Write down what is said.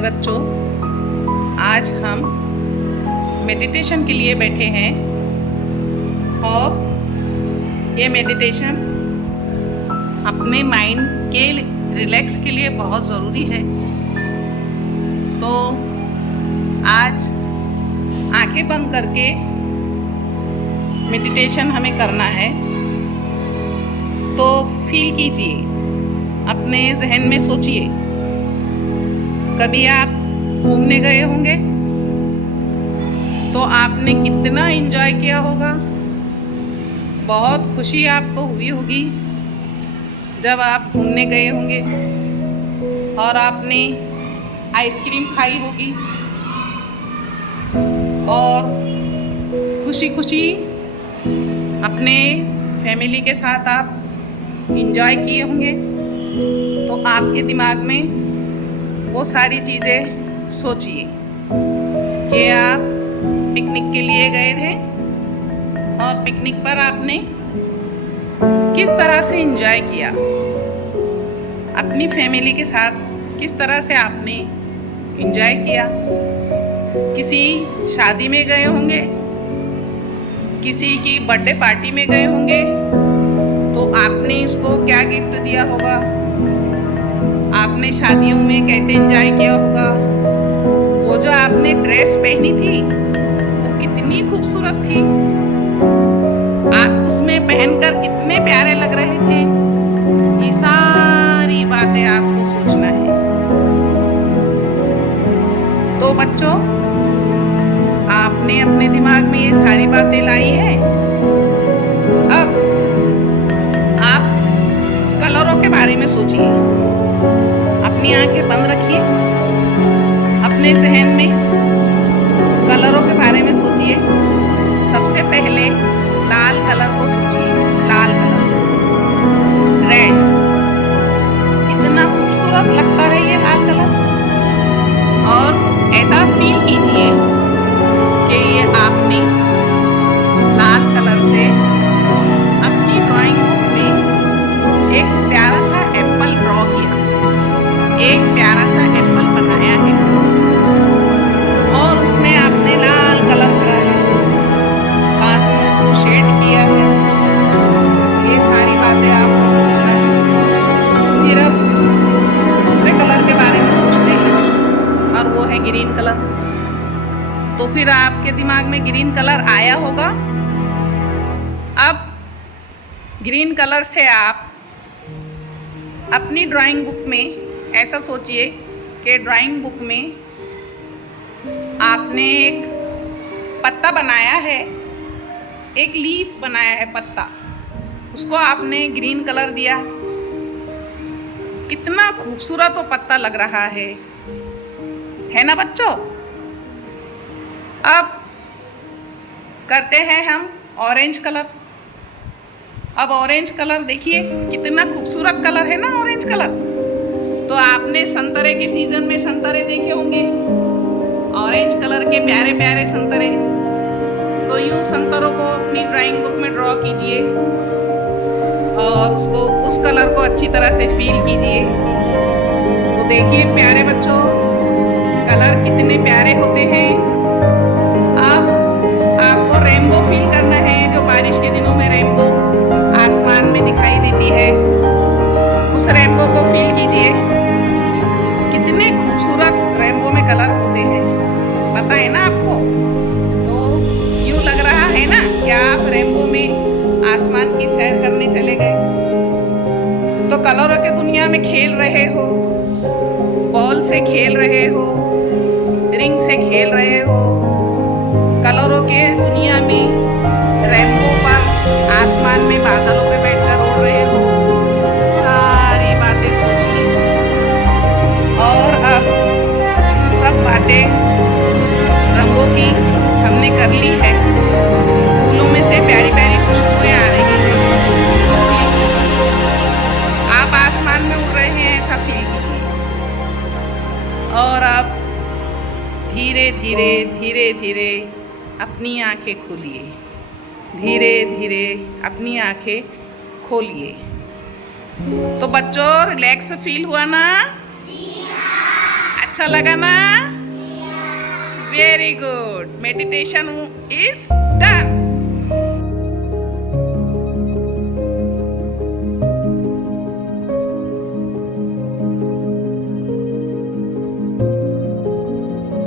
प्यारे बच्चों, आज हम मेडिटेशन के लिए बैठे हैं और ये मेडिटेशन अपने माइंड के रिलैक्स के लिए बहुत ज़रूरी है। तो आज आंखें बंद करके मेडिटेशन हमें करना है। तो फील कीजिए, अपने जहन में सोचिए, कभी आप घूमने गए होंगे तो आपने कितना एंजॉय किया होगा। बहुत खुशी आपको हुई होगी जब आप घूमने गए होंगे और आपने आइसक्रीम खाई होगी और खुशी खुशी अपने फैमिली के साथ आप एंजॉय किए होंगे। तो आपके दिमाग में वो सारी चीज़ें सोचिए कि आप पिकनिक के लिए गए थे और पिकनिक पर आपने किस तरह से एंजॉय किया, अपनी फैमिली के साथ किस तरह से आपने एंजॉय किया। किसी शादी में गए होंगे, किसी की बर्थडे पार्टी में गए होंगे तो आपने इसको क्या गिफ्ट दिया होगा, आपने शादियों में कैसे एंजॉय किया होगा। वो जो आपने ड्रेस पहनी थी वो कितनी खूबसूरत थी, आप उसमें पहनकर कितने प्यारे लग रहे थे। ये सारी बातें आपको सोचना है। तो बच्चों, आपने अपने दिमाग में ये सारी बातें लाई है। अब आप कलरों के बारे में सोचिए, अपनी आंखें बंद रखिए, अपने जहन में कलरों के बारे में सोचिए। सबसे पहले लाल कलर को सोचिए, लाल कलर, रेड। कितना खूबसूरत लगता है ये लाल कलर। और ऐसा फील कीजिए कि ये आपने लाल कलर से अपनी ड्राइंग बुक में एक प्यारा सा एप्पल ड्रॉ किया, एक प्यारा सा एप्पल बनाया है और उसमें आपने लाल कलर भरा है, साथ में उसको शेड किया है। ये सारी बातें आपको सोचना है। फिर अब दूसरे कलर के बारे में सोचते हैं और वो है ग्रीन कलर। तो फिर आपके दिमाग में ग्रीन कलर आया होगा। अब ग्रीन कलर से आप अपनी ड्राइंग बुक में ऐसा सोचिए कि ड्राइंग बुक में आपने एक पत्ता बनाया है, एक लीफ बनाया है पत्ता, उसको आपने ग्रीन कलर दिया। कितना खूबसूरत वो पत्ता लग रहा है ना बच्चों। अब करते हैं हम ऑरेंज कलर। अब ऑरेंज कलर देखिए, कितना खूबसूरत कलर है ना ऑरेंज कलर। तो आपने संतरे के सीजन में संतरे देखे होंगे, ऑरेंज कलर के प्यारे प्यारे संतरे। तो यूँ संतरों को अपनी ड्राइंग बुक में ड्रॉ कीजिए और उसको, उस कलर को अच्छी तरह से फील कीजिए। तो देखिए प्यारे बच्चों, कलर कितने प्यारे होते हैं। आपको रेनबो फील करना है, जो बारिश के दिनों में रेनबो आसमान में दिखाई देती है, उस रेनबो को फील कीजिए। कितने खूबसूरत रेनबो में कलर होते हैं, पता है ना आपको। तो यूँ लग रहा है ना कि आप रेनबो में आसमान की सैर करने चले गए। तो कलरों के दुनिया में खेल रहे हो, बॉल से खेल रहे हो, रिंग से खेल रहे हो, कलरों के दुनिया में रेनबो पर आसमान में बादलों पे बैठकर उड़ रहे हो। सारी बातें सोचिए और अब सब बातें रंगों की हमने कर ली है। फूलों में से प्यारी प्यारी खुशबुएं आ रही हैं, उसको फील कीजिए। आप आसमान में उड़ रहे हैं, ऐसा फील कीजिए। और अब धीरे धीरे धीरे धीरे अपनी आंखें खोलिए, धीरे धीरे अपनी आंखें खोलिए। तो बच्चों, रिलैक्स फील हुआ ना? अच्छा लगा ना? Very good. Meditation is done.